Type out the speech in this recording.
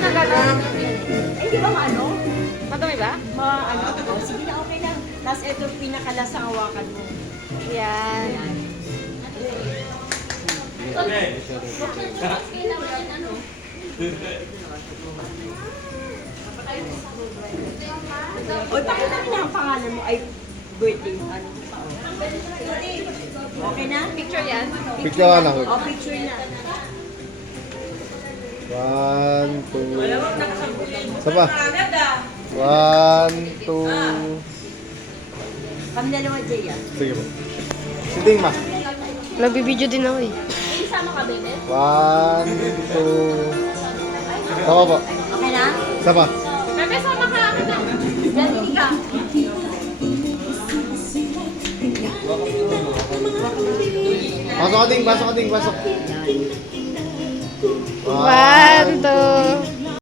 na gano'n. Eh, di ba maano? Madumi ba? Maano? Oh, sige na, okay lang. Tapos ito pinakalasang hawakan mo. Yan. O, pakita mo na ang pangalan mo ay birthday. Ano? Okay na? Picture yan. Picture ka lang. O, picture na. 1, 2. Saba. 1, 2. Kami dalawa, Jay, ah. Sige po. Siting ma. Nagbibideo din ako eh. 1, 2. Saba po. Okay na? Saba. Bebe, sama ka. Dali ka. Pasok ka ding, pasok ka ding, pasok. 1, 2.